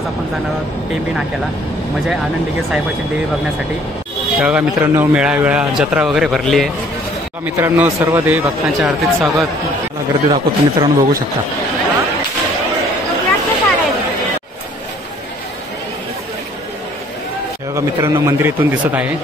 आज आपण जाणार आहोत टेंबी नाक्याला, म्हणजे आनंद दिघे साहेबाची देवी बघण्यासाठी. बघा मित्रांनो, मेळा जत्रा वगैरे भरली आहे. मित्रांनो, सर्व देवी भक्तांच्या हार्दिक स्वागत. मला गर्दी दाखवतो मित्रांनो, बघू शकता. बघा मित्रांनो, मंदिर इथून दिसत आहे.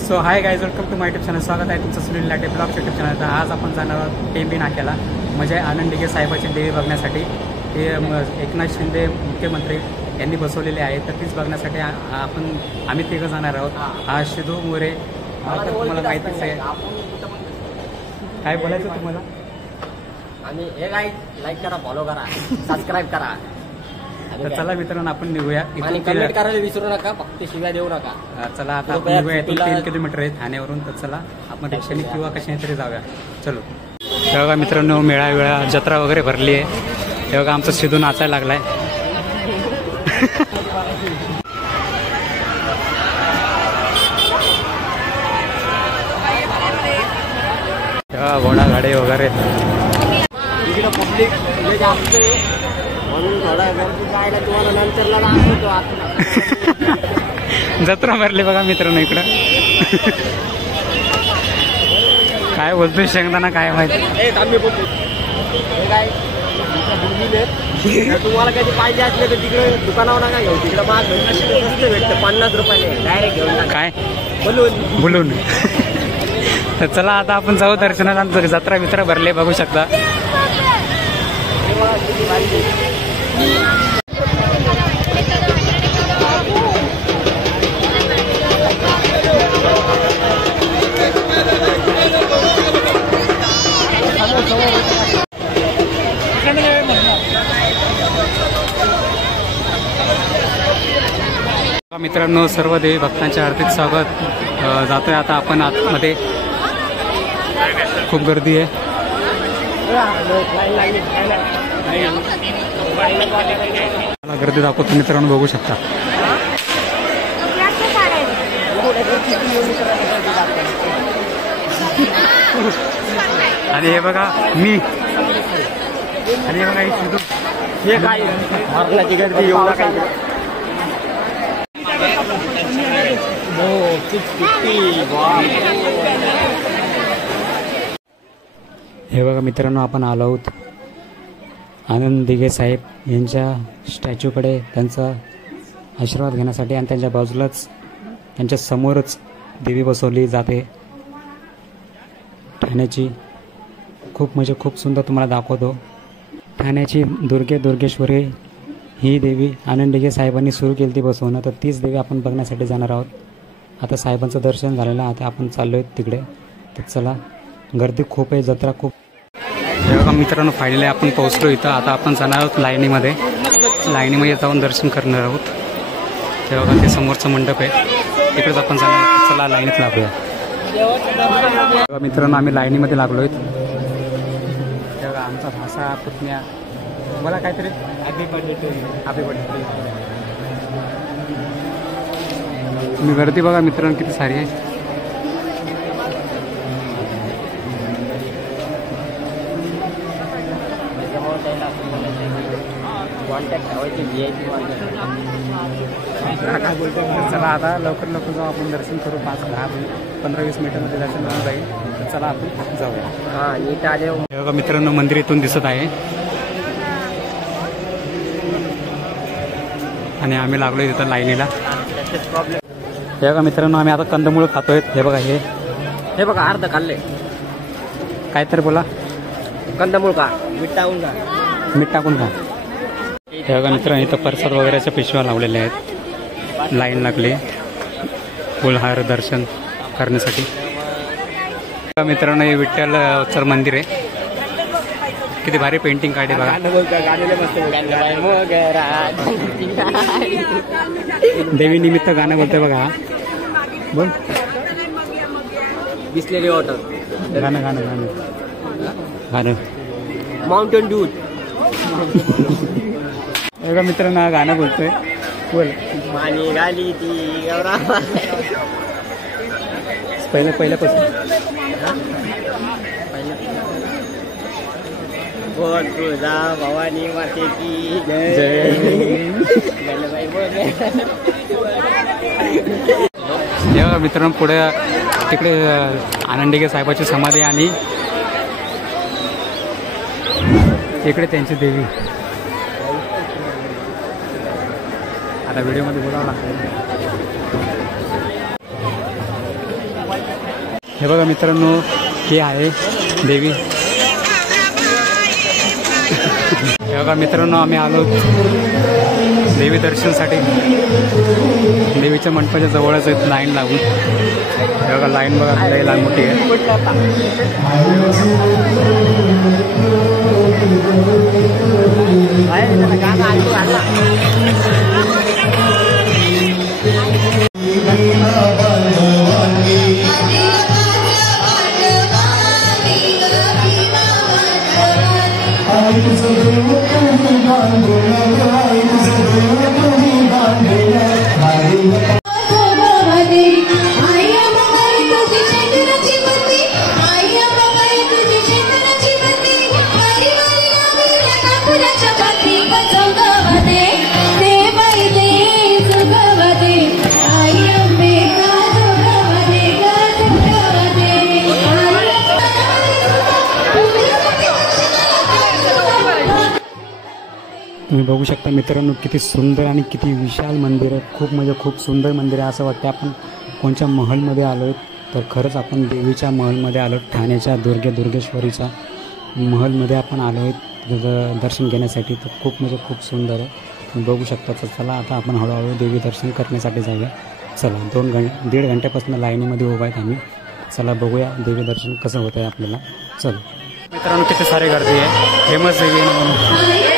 So hi guys, welcome to my YouTube channel. स्वागत आहे तुमचं Sunil Late blog YouTube channel. आज आपण जाणार आहोत टेंबी नाक्याला, म्हणजे आनंद दिघे साहेबाची देवी बघण्यासाठी. ते एकनाथ शिंदे मुख्यमंत्री यांनी बसवलेले आहे, तर तीच बघण्यासाठी आम्ही तिघं जाणार आहोत. हा सिद्धू मोरे, तर तुम्हाला माहितीच आहे. काय बोलायचं तुम्हाला? आणि हे लाईक करा, फॉलो करा, सबस्क्राईब करा. तर चला मित्रांनो, आपण निघूया. आणि कमेंट करायला विसरू नका, फक्त शिव्या देऊ नका. चला आता आपण निघूया. इथून 3 किलोमीटर आहे ठाण्यावरून. तर चला आपण रिक्षाने किंवा कशाने तरी जाऊया. चलो. हे बघा मित्रांनो, मेळा जत्रा वगैरे भरली आहे. हे बघा आमचा सिद्धू नाचायला लागलाय. घोडा गाडी वगैरे. इकडे पब्लिक म्हणून थोडा गर्दी जायला तुम्हाला नंतरला दाखवतो आपण. जत्रा भरली बघा मित्रांनो इकडं. काय बोलतोय शेंगदाणा, काय माहिती. तुम्हाला काही पाहिजे असले तर तिकडे दुकानावर नका घेऊ, तिकडे माग भेटतं 50 रुपयाने डायरेक्ट घेऊन. काय बोलून. तर चला आता आपण जाऊ दर्शनाला. जत्रा बित्रा भरले बघू शकता. मित्रांनो, सर्व देवी भक्तांच्या हार्दिक स्वागत. जातोय आता आपण आतमध्ये. खूप गर्दी आहे. मला गर्दी दाखवतो मित्रांनो, बघू शकता. आणि हे बघा मी, आणि हे बघा सिद्धू. हे काय मारण्याची गर्दी येऊ नका. हे बघा मित्रांनो, आपण आलो आहोत आनंद दिघे साहेब यांच्या स्टॅच्यूकडे, त्यांचा आशीर्वाद घेण्यासाठी. आणि त्यांच्या बाजूलाच, त्यांच्या समोरच देवी बसवली जाते ठाण्याची. खूप म्हणजे खूप सुंदर तुम्हाला दाखवतो. ठाण्याची दुर्गेश्वरी ही देवी आनंद दिघे साहेबांनी सुरू केली ती बसवणं. तर तीच देवी आपण बघण्यासाठी जाणार आहोत. आता साहेबांचं दर्शन झालेलं, आता आपण चाललो आहे तिकडे. तर चला, गर्दी खूप आहे, जत्रा खूप. बघा मित्रांनो, फायनली आपण पोहोचलो इथं. आता आपण जाणार आहोत लाईनीमध्ये जाऊन दर्शन करणार आहोत. ते बघा, ते समोरचं मंडप आहे, तिकडेच आपण जाणार आहोत. चला लाईनीत लागूया. बघा मित्रांनो, आम्ही लाईनीमध्ये लागलो आहेत. तेव्हा आमचा भाषा पुतण्या मला काहीतरी हॅपी बर्थडे. तुम्ही गर्दी बघा मित्रांनो किती सारी आहे. चला आता लवकर जाऊ, आपण दर्शन करू. 5-10-15-20 मिनिटांमध्ये दर्शन होऊन जाईल. तर चला आपण जाऊया. नीट आले बघा मित्रांनो, मंदिर इथून दिसत आहे. आणि आम्ही लागलो तिथं लाईनीला. हे बघा मित्रांनो, आम्ही आता कंदमुळं खातोय. हे बघा, हे बघा अर्ध खाल्ले. काय तर बोला. कंदमूळ का मीठ टाकून खा. हे बघा मित्रांनो, इथं प्रसाद वगैरेच्या पिशव्या लावलेल्या आहेत. लाईन लागली फुलहार दर्शन करण्यासाठी. मित्रांनो, हे विठ्ठलचं मंदिर आहे. किती भारी पेंटिंग काढली बघा. देवी निमित्त गाणं बोलतोय बघा. बोल. बिसलेरी वॉटर. गाणं गाणं गाणं गाणं. Mountain Dew. एका मित्रांनो हा गाणं बोलतोय. बोल. पाणी गाली ती गौरा पहिल्यापासून बोल तुझा भवानी माते की जय. गणबाई बोल. जेव्हा मित्रांनो पुढे तिकडे आनंदीगे साहेबाची समाधी आणि इकडे त्यांची देवी. आता व्हिडिओमध्ये बोलावं लागतं. हे बघा मित्रांनो ही आहे देवी. हे बघा मित्रांनो आम्ही आलो देवी दर्शनासाठी. देवीच्या मंडपाच्या जवळच आहेत लाईन लागून. हे बघा लाईन बघा लई लहान मोठी आहे. तुम्ही बघू शकता मित्रांनो किती सुंदर आणि किती विशाल मंदिर आहे. खूप म्हणजे खूप सुंदर मंदिर आहे. असं वाटतं आपण कोणत्या महलमध्ये आलो आहे. तर खरंच आपण देवीच्या महलमध्ये आलो. ठाण्याच्या दुर्गेश्वरीच्या महलमध्ये आपण आलो आहे दर्शन घेण्यासाठी. तर खूप म्हणजे खूप सुंदर आहे. तुम्ही बघू शकता. तर चला आता आपण हळूहळू देवी दर्शन करण्यासाठी जाऊया. चला 1.5 घंट्यापासून लाईनीमध्ये उभा आहेत आम्ही. चला बघूया देवी दर्शन कसं होतं आहे आपल्याला. चला मित्रांनो किती सारी गर्दी आहे. फेमस देवी आहे म्हणून.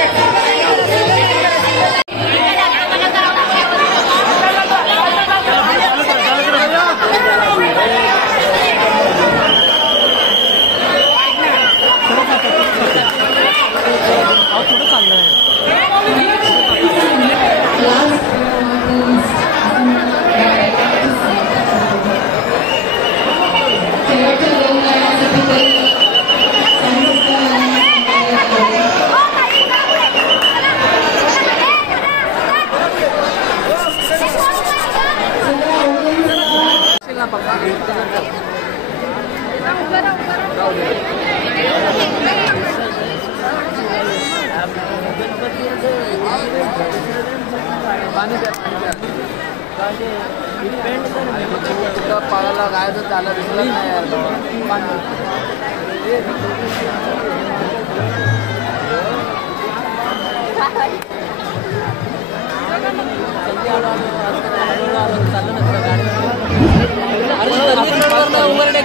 पाळाला काय तर चालत दिसलं नाही यार.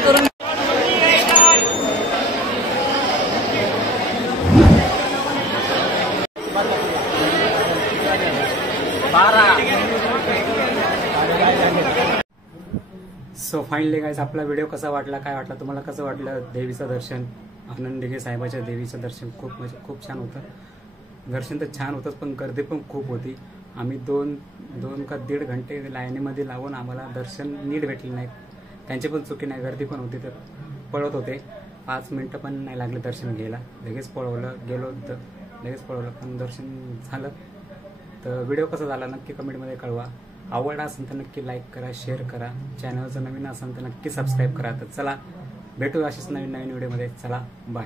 करून सो फायनली गाईज आपला व्हिडिओ कसा वाटला, काय वाटला तुम्हाला, कसं वाटलं देवीचं दर्शन, आनंदीगे साहेबाच्या देवीचं दर्शन. खूप म्हणजे खूप छान होतं. दर्शन तर छान होतंच पण गर्दी पण खूप होती. आम्ही दोन का 1.5 घंटे लाईनीमध्ये लावून आम्हाला दर्शन नीट भेटले नाही. त्यांची पण चुकी नाही, गर्दी पण होती तर पळत होते. 5 मिनटं पण नाही लागले दर्शन घ्यायला. लगेच पळवलं गेलो तर लगेच पळवलं पण दर्शन झालं. तर व्हिडिओ कसा झाला नक्की कमेंटमध्ये कळवा. आवडला असेल तर नक्की लाईक करा, शेअर करा. चॅनल जर नवीन असेल तर नक्की सबस्क्राईब करा. तर चला भेटू अशीच नवीन व्हिडिओमध्ये. चला बाय.